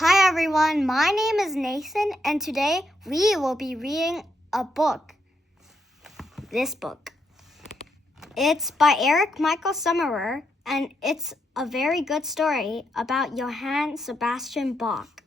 Hi everyone, my name is Nathan and today we will be reading a book. This book. It's by Eric Michael Summerer and it's a very good story about Johann Sebastian Bach.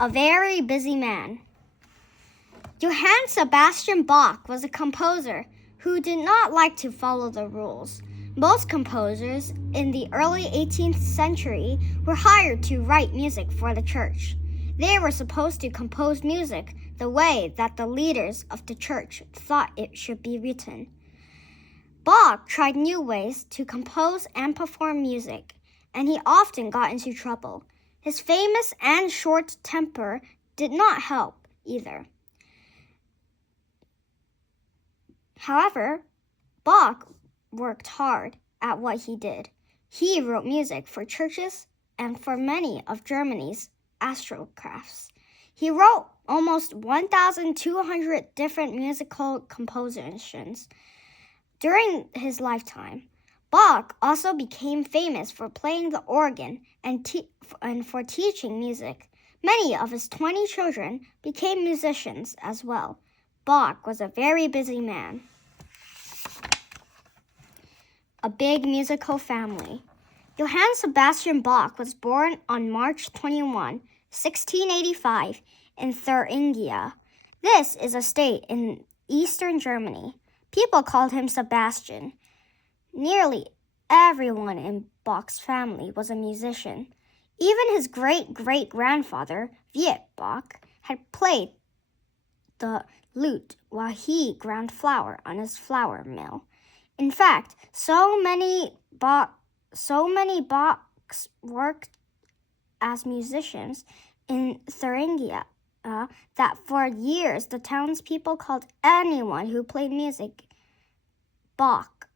A very busy man. Johann Sebastian Bach was a composer who did not like to follow the rules. Most composers in the early 18th century were hired to write music for the church. They were supposed to compose music the way that the leaders of the church thought it should be written. Bach tried new ways to compose and perform music, and he often got into trouble. His famous and short temper did not help either. However, Bach worked hard at what he did. He wrote music for churches and for many of Germany's aristocrats. He wrote almost 1,200 different musical compositions during his lifetime. Bach also became famous for playing the organ and for teaching music. Many of his 20 children became musicians as well. Bach was a very busy man. A big musical family. Johann Sebastian Bach was born on March 21, 1685, in Thuringia. This is a state in eastern Germany. People called him Sebastian. Nearly everyone in Bach's family was a musician. Even his great-great-grandfather, Wirt Bach, had played the lute while he ground flour on his flour mill. In fact, so many Bachs worked as musicians in Thuringia that for years the townspeople called anyone who played music Bach.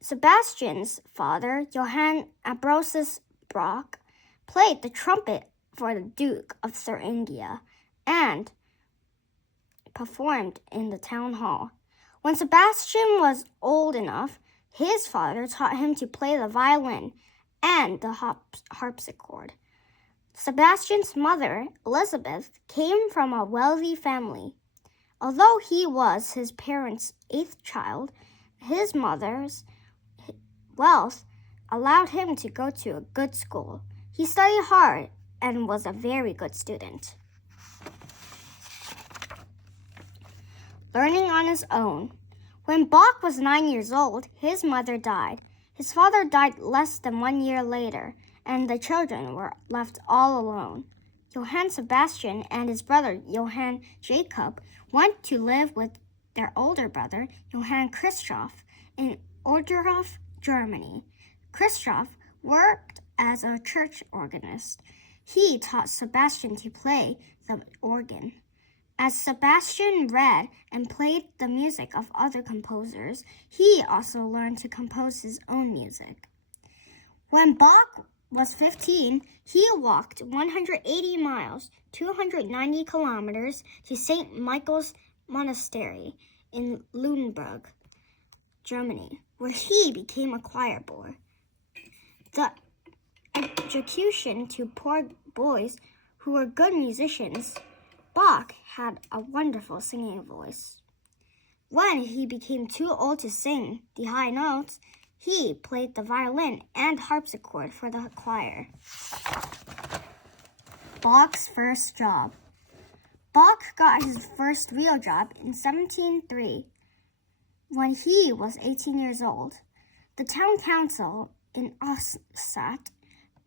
Sebastian's father, Johann Ambrosius Bach, played the trumpet for the Duke of Thuringia and performed in the town hall. When Sebastian was old enough, his father taught him to play the violin and the harpsichord. Sebastian's mother, Elizabeth, came from a wealthy family. Although he was his parents' 8th child, his mother's wealth allowed him to go to a good school. He studied hard and was a very good student. Learning on his own. When Bach was 9 years old, his mother died. His father died less than 1 year later, and the children were left all alone. Johann Sebastian and his brother Johann Jacob went to live with their older brother Johann Christoph in Oberhof, Germany. Christoph worked as a church organist. He taught Sebastian to play the organ. As Sebastian read and played the music of other composers, he also learned to compose his own music. When Bach was 15, he walked 180 miles, 290 kilometers, to St. Michael's Monastery in Lunenburg, Germany, where he became a choir boy. The education to poor boys who were good musicians, Bach had a wonderful singing voice. When he became too old to sing the high notes, he played the violin and harpsichord for the choir. Bach's first job. Bach got his first real job in 1703 when he was 18 years old. The town council in Ossat,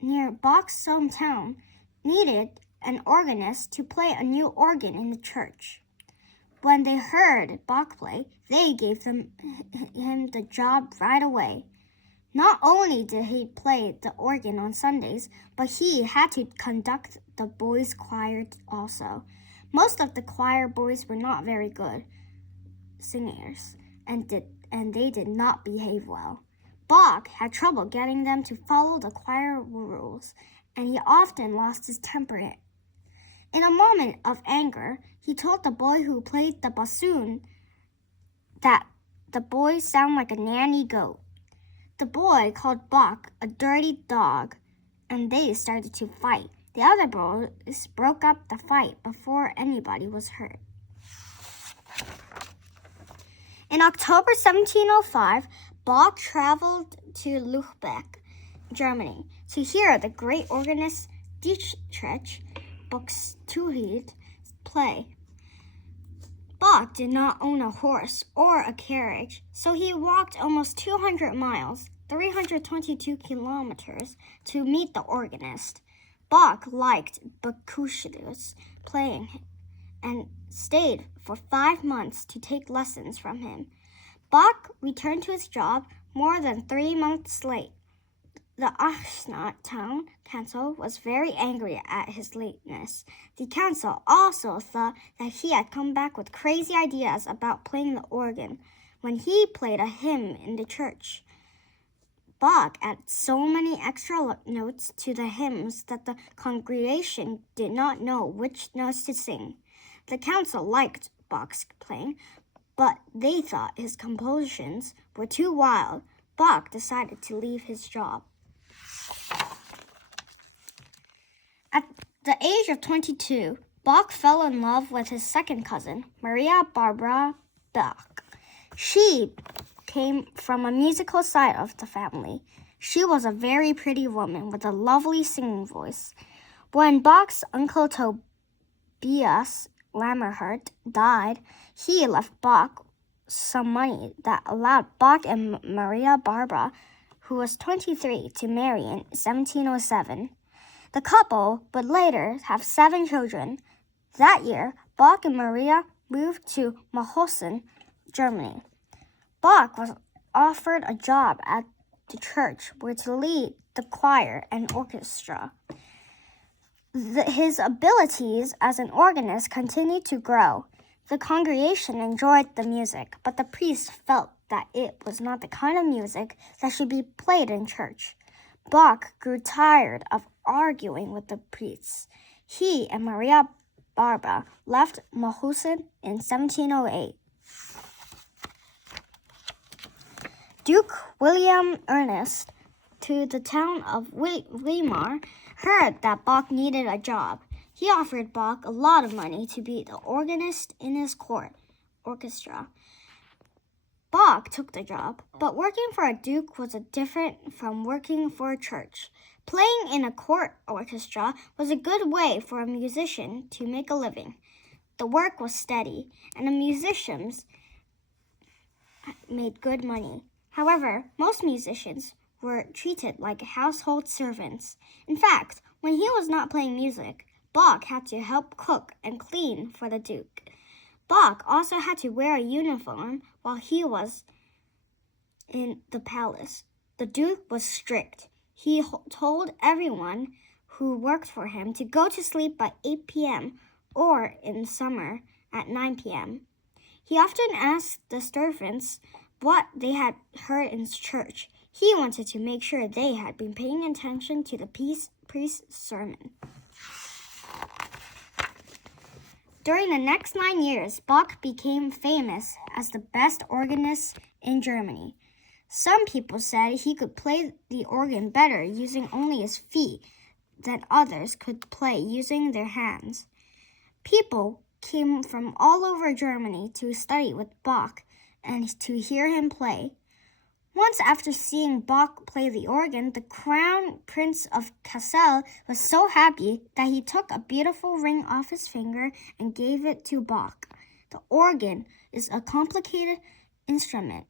near Bach's hometown, needed an organist to play a new organ in the church. When they heard Bach play, they gave him the job right away. Not only did he play the organ on Sundays, but he had to conduct the boys' choir also. Most of the choir boys were not very good singers, and they did not behave well. Bach had trouble getting them to follow the choir rules, and he often lost his temper. In a moment of anger, he told the boy who played the bassoon that the boy sounded like a nanny goat. The boy called Bach a dirty dog, and they started to fight. The other boys broke up the fight before anybody was hurt. In October 1705, Bach traveled to Lübeck, Germany, to hear the great organist Dietrich Buxtehude play. Bach did not own a horse or a carriage, so he walked almost 200 miles, 322 kilometers, to meet the organist. Bach liked Buxteheude's playing and stayed for 5 months to take lessons from him. Bach returned to his job more than 3 months late. The Eichstätt town council was very angry at his lateness. The council also thought that he had come back with crazy ideas about playing the organ when he played a hymn in the church. Bach added so many extra notes to the hymns that the congregation did not know which notes to sing. The council liked Bach's playing, but they thought his compositions were too wild. Bach decided to leave his job. At the age of 22, Bach fell in love with his second cousin, Maria Barbara Bach. She came from a musical side of the family. She was a very pretty woman with a lovely singing voice. When Bach's uncle Tobias Lammerhart died, he left Bach some money that allowed Bach and Maria Barbara, who was 23, to marry in 1707. The couple would later have 7 children. That year, Bach and Maria moved to Mauthausen, Germany. Bach was offered a job at the church where to lead the choir and orchestra. His abilities as an organist continued to grow. The congregation enjoyed the music, but the priest felt that it was not the kind of music that should be played in church. Bach grew tired of arguing with the priests. He and Maria Barbara left Mauthausen in 1708. Duke William Ernest, to the town of Weimar, heard that Bach needed a job. He offered Bach a lot of money to be the organist in his court orchestra. Bach took the job, but working for a duke was different from working for a church. Playing in a court orchestra was a good way for a musician to make a living. The work was steady, and the musicians made good money. However, most musicians were treated like household servants. In fact, when he was not playing music, Bach had to help cook and clean for the duke. Bach also had to wear a uniform while he was in the palace. The duke was strict. He told everyone who worked for him to go to sleep by 8 p.m. or in summer at 9 p.m. He often asked the servants what they had heard in church. He wanted to make sure they had been paying attention to the priest's sermon. During the next 9 years, Bach became famous as the best organist in Germany. Some people said he could play the organ better using only his feet than others could play using their hands. People came from all over Germany to study with Bach and to hear him play. Once after seeing Bach play the organ, the Crown Prince of Kassel was so happy that he took a beautiful ring off his finger and gave it to Bach. The organ is a complicated instrument.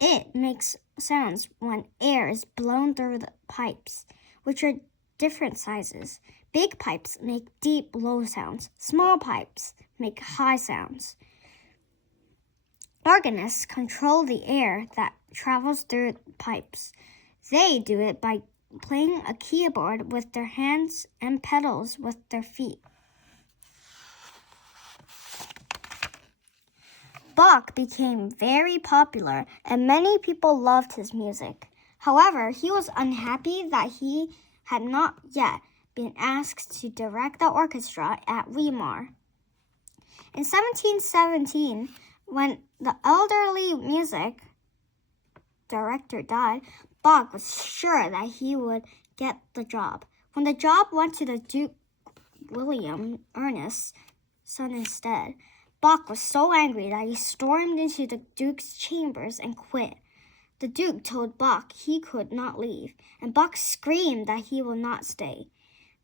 It makes sounds when air is blown through the pipes, which are different sizes. Big pipes make deep, low sounds. Small pipes make high sounds. Organists control the air that travels through pipes. They do it by playing a keyboard with their hands and pedals with their feet. Bach became very popular and many people loved his music. However, he was unhappy that he had not yet been asked to direct the orchestra at Weimar. In 1717, when the elderly music director died, Bach was sure that he would get the job. When the job went to the Duke William Ernest's son instead, Bach was so angry that he stormed into the Duke's chambers and quit. The Duke told Bach he could not leave, and Bach screamed that he will not stay.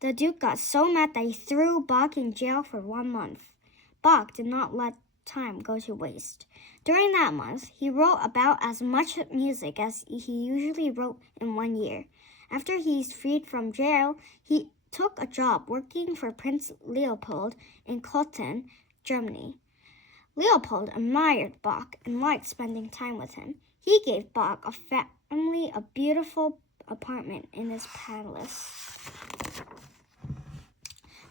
The Duke got so mad that he threw Bach in jail for 1 month. Bach did not let time go to waste. During that month, he wrote about as much music as he usually wrote in 1 year. After he's freed from jail, he took a job working for Prince Leopold in Cologne, Germany. Leopold admired Bach and liked spending time with him. He gave Bach a beautiful apartment in his palace.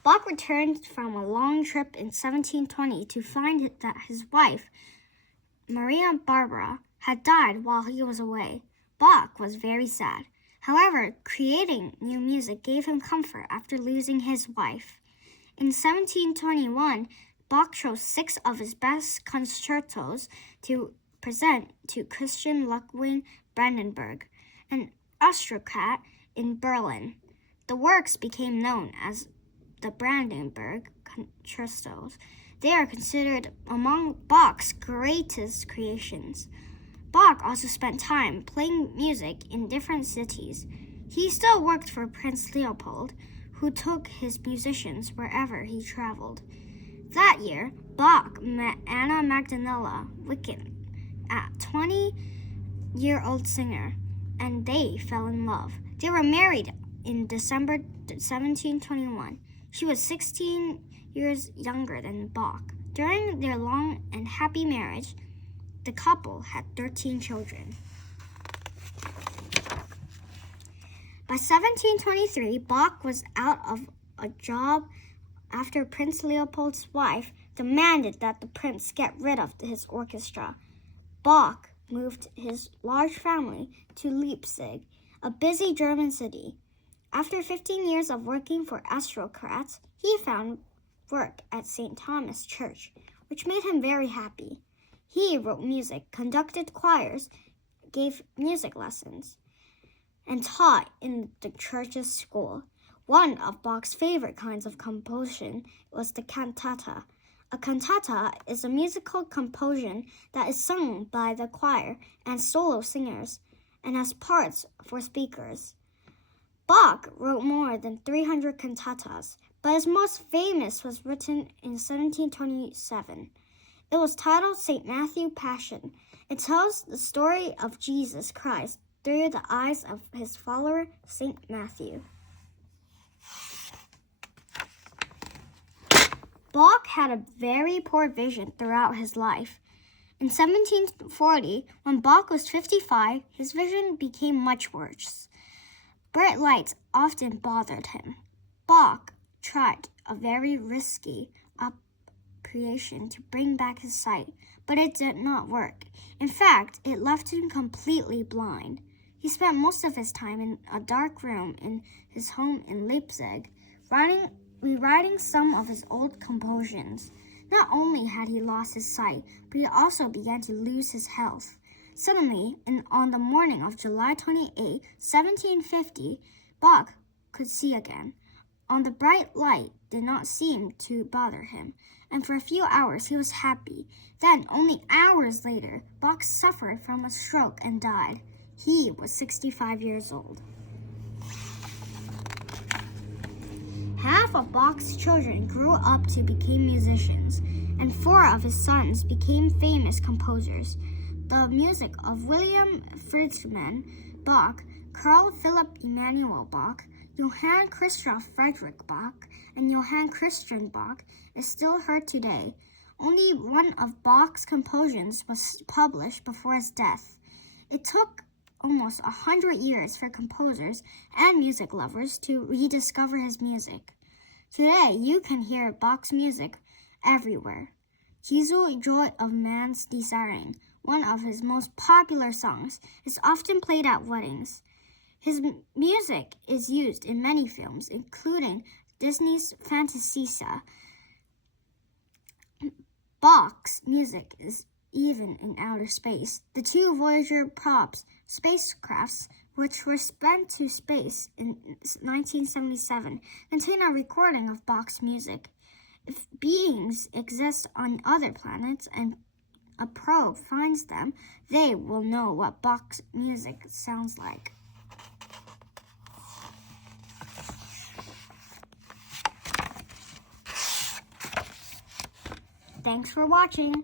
Bach returned from a long trip in 1720 to find that his wife, Maria Barbara, had died while he was away. Bach was very sad. However, creating new music gave him comfort after losing his wife. In 1721, Bach chose 6 of his best concertos to present to Christian Ludwig Brandenburg, an aristocrat in Berlin. The works became known as the Brandenburg Concertos. They are considered among Bach's greatest creations. Bach also spent time playing music in different cities. He still worked for Prince Leopold, who took his musicians wherever he traveled. That year, Bach met Anna Magdalena Wicken, a 20-year-old singer, and they fell in love. They were married in December 1721. She was 16 years younger than Bach. During their long and happy marriage, the couple had 13 children. By 1723, Bach was out of a job after Prince Leopold's wife demanded that the prince get rid of his orchestra. Bach moved his large family to Leipzig, a busy German city. After 15 years of working for aristocrats, he found work at St. Thomas Church, which made him very happy. He wrote music, conducted choirs, gave music lessons, and taught in the church's school. One of Bach's favorite kinds of composition was the cantata. A cantata is a musical composition that is sung by the choir and solo singers and has parts for speakers. Bach wrote more than 300 cantatas, but his most famous was written in 1727. It was titled St. Matthew Passion. It tells the story of Jesus Christ through the eyes of his follower, St. Matthew. Bach had a very poor vision throughout his life. In 1740, when Bach was 55, his vision became much worse. Bright lights often bothered him. Bach tried a very risky operation to bring back his sight, but it did not work. In fact, it left him completely blind. He spent most of his time in a dark room in his home in Leipzig, rewriting some of his old compositions. Not only had he lost his sight, but he also began to lose his health. Suddenly, on the morning of July 28, 1750, Bach could see again. The bright light did not seem to bother him, and for a few hours he was happy. Then, only hours later, Bach suffered from a stroke and died. He was 65 years old. Half of Bach's children grew up to become musicians, and 4 of his sons became famous composers. The music of William Friedrich Bach, Carl Philipp Emanuel Bach, Johann Christoph Friedrich Bach, and Johann Christian Bach is still heard today. Only one of Bach's compositions was published before his death. It took almost 100 years for composers and music lovers to rediscover his music. Today, you can hear Bach's music everywhere. Jesu, Joy of Man's Desiring, one of his most popular songs, is often played at weddings. His music is used in many films, including Disney's Fantasia. Bach's music is even in outer space. The 2 Voyager probes spacecrafts, which were sent to space in 1977, contain a recording of Bach's music. If beings exist on other planets and a probe finds them, they will know what Bach's music sounds like. Thanks for watching.